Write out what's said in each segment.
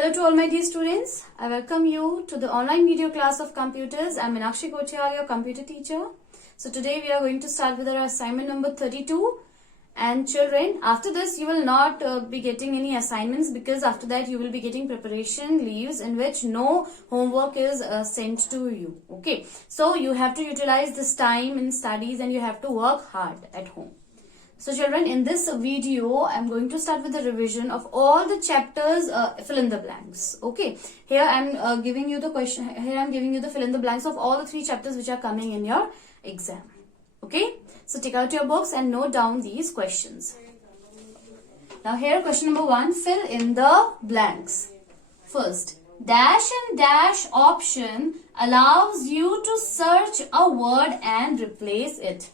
Hello to all my dear students. I welcome you to the online video class of computers. I'm Meenakshi Kochiyal, your computer teacher. So today we are going to start with our assignment number 32. And children, after this you will not be getting any assignments, because after that you will be getting preparation leaves in which no homework is sent to you. Okay. So you have to utilize this time in studies and you have to work hard at home. So children, in this video, I'm going to start with the revision of all the chapters, fill in the blanks. Okay. Here I'm giving you the question, here I'm giving you the fill in the blanks of all the 3 chapters which are coming in your exam. Okay. So take out your books and note down these questions. Now here question number 1, fill in the blanks. First, dash and dash option allows you to search a word and replace it.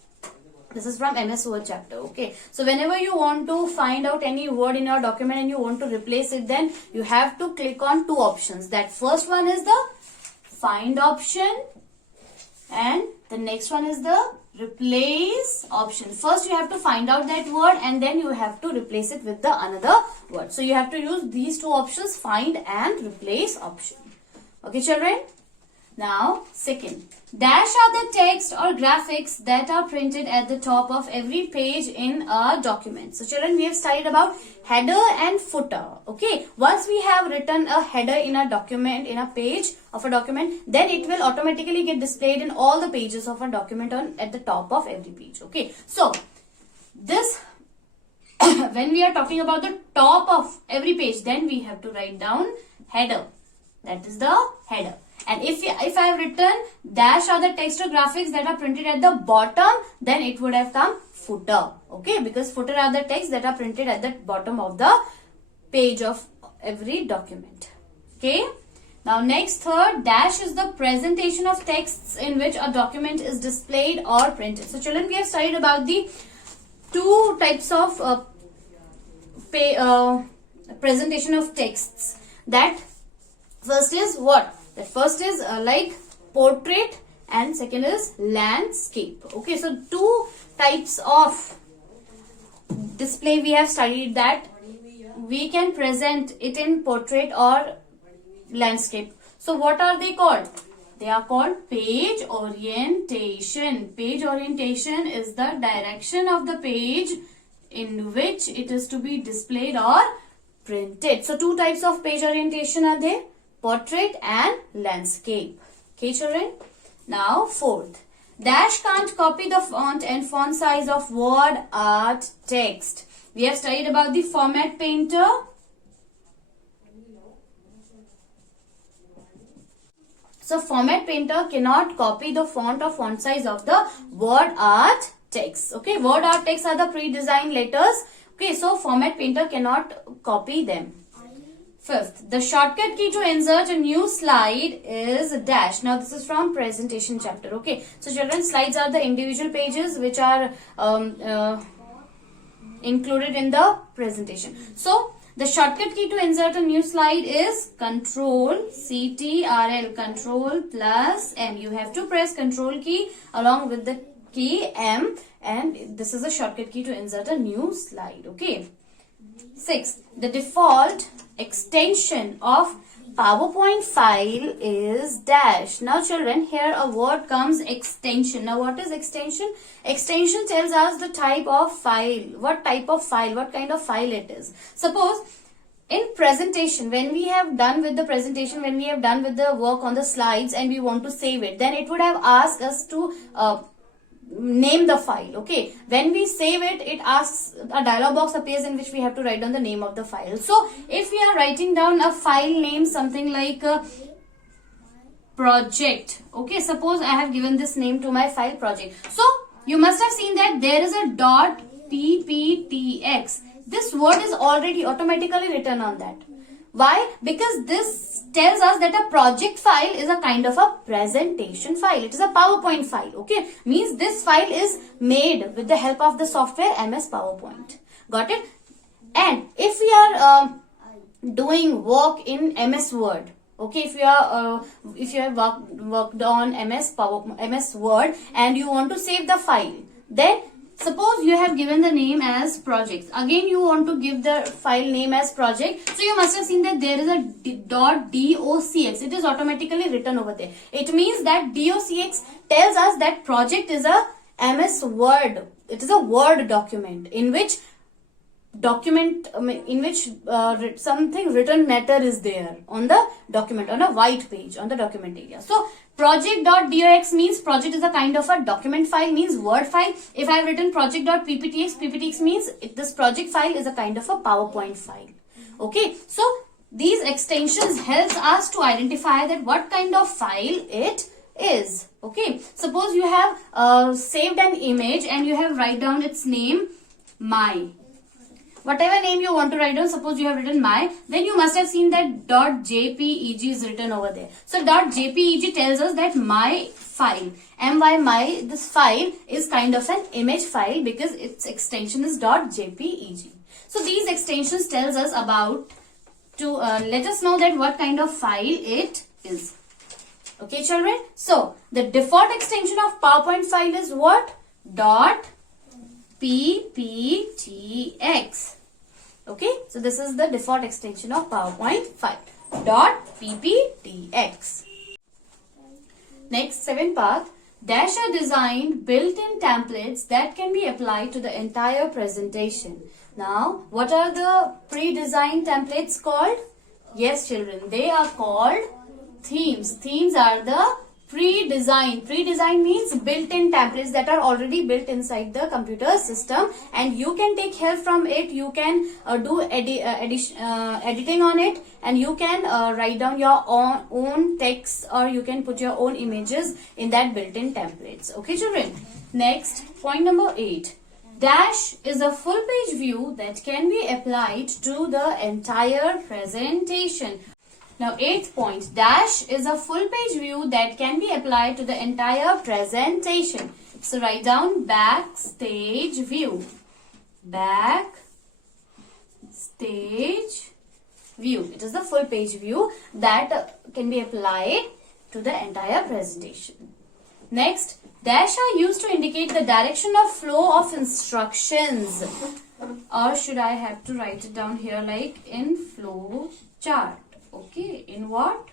This is from MS Word chapter. Okay. So whenever you want to find out any word in your document and you want to replace it, then you have to click on 2 options. That first one is the find option and the next one is the replace option. First you have to find out that word and then you have to replace it with the another word. So you have to use these 2 options, find and replace option. Okay children. Now, second, dash are the text or graphics that are printed at the top of every page in a document. So, children, we have studied about header and footer. Okay, once we have written a header in a document, in a page of a document, then it will automatically get displayed in all the pages of a document at the top of every page. Okay, so this when we are talking about the top of every page, then we have to write down header. That is the header. And if I have written dash are the text or graphics that are printed at the bottom, then it would have come footer. Okay, because footer are the text that are printed at the bottom of the page of every document. Okay. Now next, third, dash is the presentation of texts in which a document is displayed or printed. So children, we have studied about the 2 types of presentation of texts. That first is what? The first is like portrait and second is landscape. Okay, so 2 types of display we have studied, that we can present it in portrait or landscape. So what are they called? They are called page orientation. Page orientation is the direction of the page in which it is to be displayed or printed. So 2 types of page orientation are there. Portrait and landscape. Okay children. Now fourth, dash can't copy the font and font size of word art text. We have studied about the format painter. So format painter cannot copy the font or font size of the word art text. Okay, word art text are the pre-designed letters. Okay, so format painter cannot copy them. Fifth, the shortcut key to insert a new slide is dash. Now this is from presentation chapter. Okay, so children, slides are the individual pages which are included in the presentation. So the shortcut key to insert a new slide is Control CTRL, Control plus M. You have to press Control key along with the key M, and this is a shortcut key to insert a new slide. Okay. Sixth, the default extension of PowerPoint file is dash. Now children, here a word comes extension. Now what is extension? Extension tells us the type of file, what type of file, what kind of file it is. Suppose in presentation, when we have done with the presentation, when we have done with the work on the slides and we want to save it, then it would have asked us to name the file. Okay, when we save it, it asks, a dialog box appears in which we have to write down the name of the file. So if we are writing down a file name, something like project, okay, suppose I have given this name to my file project. So you must have seen that there is a .pptx. This word is already automatically written on that. Why? Because this tells us that a project file is a kind of a presentation file. It is a PowerPoint file. Okay. Means this file is made with the help of the software MS PowerPoint. Got it? And if we are doing work in MS Word, okay, if you have worked on MS Word and you want to save the file, then suppose you have given the name as projects. Again, you want to give the file name as project. So you must have seen that there is a .docx. It is automatically written over there. It means that docx tells us that project is a MS Word. It is a Word document in which something written matter is there on the document, on a white page on the document area. So project.docx means project is a kind of a document file, means Word file. If I have written project.pptx means this project file is a kind of a PowerPoint file. Okay, so these extensions helps us to identify that what kind of file it is. Okay, suppose you have saved an image and you have write down its name my. Whatever name you want to write down, suppose you have written my, then you must have seen that .jpeg is written over there. So .jpeg tells us that my file, my, this file is kind of an image file because its extension is .jpeg. So these extensions tells us about let us know that what kind of file it is. Okay, children. So the default extension of PowerPoint file is what? .pptx. Okay, so this is the default extension of PowerPoint file. .pptx. Next, 7th part. Dasher designed built-in templates that can be applied to the entire presentation. Now, what are the pre-designed templates called? Yes, children, they are called themes. Themes are the pre-designed. Pre-designed means built-in templates that are already built inside the computer system, and you can take help from it. You can do editing on it, and you can write down your own text, or you can put your own images in that built-in templates. Okay, children. Next, point number 8. Dash is a full page view that can be applied to the entire presentation. Now, 8th point, dash is a full page view that can be applied to the entire presentation. So, write down backstage view. Backstage view. It is the full page view that can be applied to the entire presentation. Next, dash are used to indicate the direction of flow of instructions. Or should I have to write it down here like in flow chart? Okay, in what?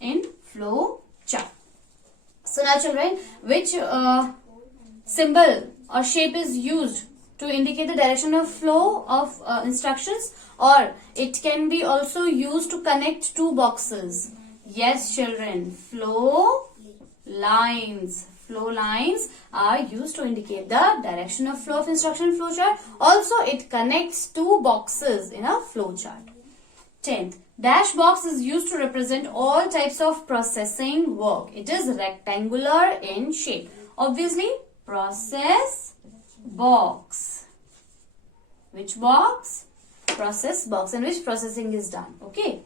In flow chart. So now, children, which symbol or shape is used to indicate the direction of flow of instructions? Or it can be also used to connect two boxes. Yes, children, flow lines. Flow lines are used to indicate the direction of flow of instruction flow chart. Also, it connects two boxes in a flow chart. 10th, dash box is used to represent all types of processing work. It is rectangular in shape. Obviously, process box. Which box? Process box, in which processing is done. Okay.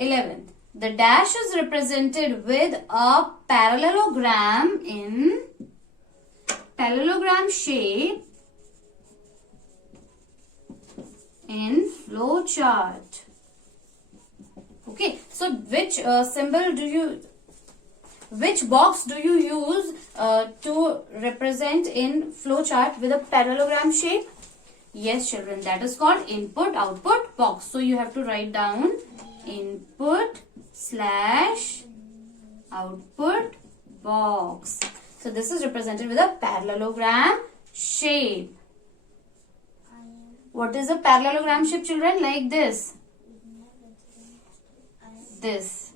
11th, the dash is represented with a parallelogram in parallelogram shape in flow chart. Okay, so which which box do you use to represent in flow chart with a parallelogram shape? Yes, children, that is called input output box. So you have to write down input / output box. So this is represented with a parallelogram shape. What is a parallelogram shape, children? Like this. This.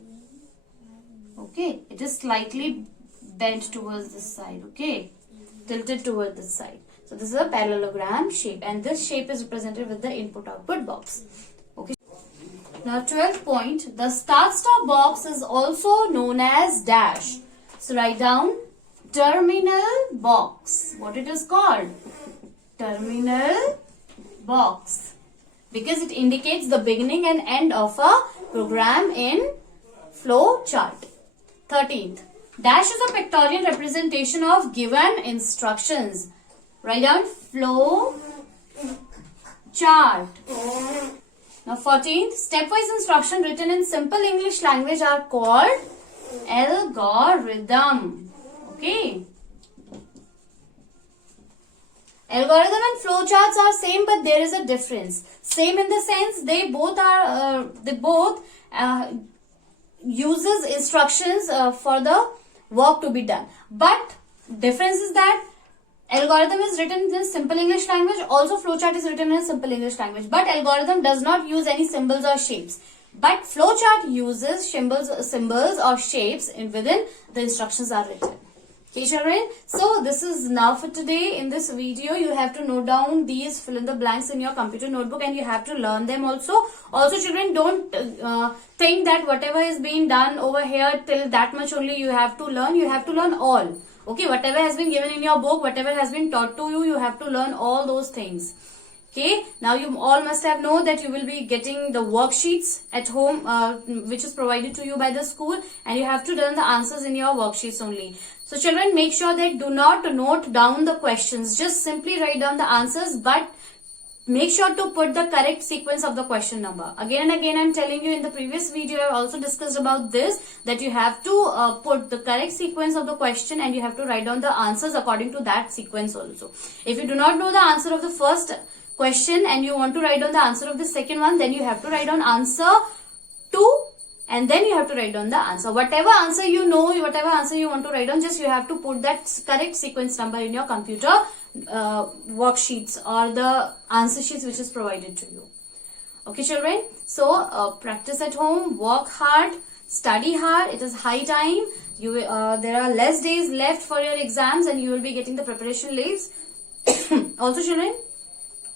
Okay, it is slightly bent towards this side. Okay, tilted towards this side. So this is a parallelogram shape, and this shape is represented with the input output box. Okay. Now, 12th point, the start stop box is also known as dash. So write down terminal box. What it is called? Terminal box. Because it indicates the beginning and end of a program in flow chart. 13th, dash is a pictorial representation of given instructions. Write down flow chart. Now 14th, stepwise instruction written in simple English language are called algorithm. Okay. Algorithm and flowcharts are same, but there is a difference. Same in the sense they both uses instructions for the work to be done. But difference is that algorithm is written in simple English language. Also, flowchart is written in simple English language. But algorithm does not use any symbols or shapes. But flowchart uses symbols or shapes within the instructions are written. Okay, children. So this is now for today. In this video, you have to note down these fill in the blanks in your computer notebook, and you have to learn them also. Also, children, don't think that whatever is being done over here till that much only you have to learn. You have to learn all. Okay, whatever has been given in your book, whatever has been taught to you, you have to learn all those things. Okay, now you all must have known that you will be getting the worksheets at home, which is provided to you by the school, and you have to learn the answers in your worksheets only. So children, make sure that do not note down the questions. Just simply write down the answers, but make sure to put the correct sequence of the question number. Again and again, I'm telling you, in the previous video, I've also discussed about this, that you have to put the correct sequence of the question, and you have to write down the answers according to that sequence also. If you do not know the answer of the first question and you want to write down the answer of the second one, then you have to write down answer 2, and then you have to write down the answer. Whatever answer you know, whatever answer you want to write down, just you have to put that correct sequence number in your computer worksheets or the answer sheets which is provided to you. Okay, children. So practice at home, work hard, study hard. It is high time. There are less days left for your exams, and you will be getting the preparation leaves. Also, children,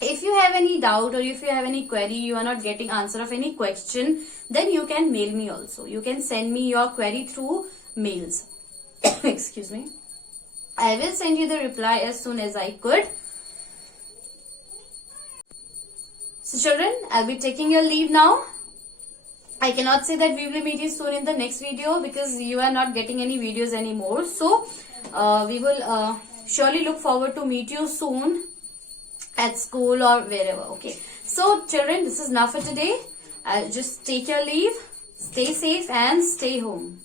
if you have any doubt or if you have any query, you are not getting answer of any question, then you can mail me also. You can send me your query through mails. Excuse me. I will send you the reply as soon as I could. So children, I'll be taking your leave now. I cannot say that we will meet you soon in the next video because you are not getting any videos anymore. So we will surely look forward to meet you soon at school or wherever. Okay, so children, this is enough for today. Just take your leave, stay safe and stay home.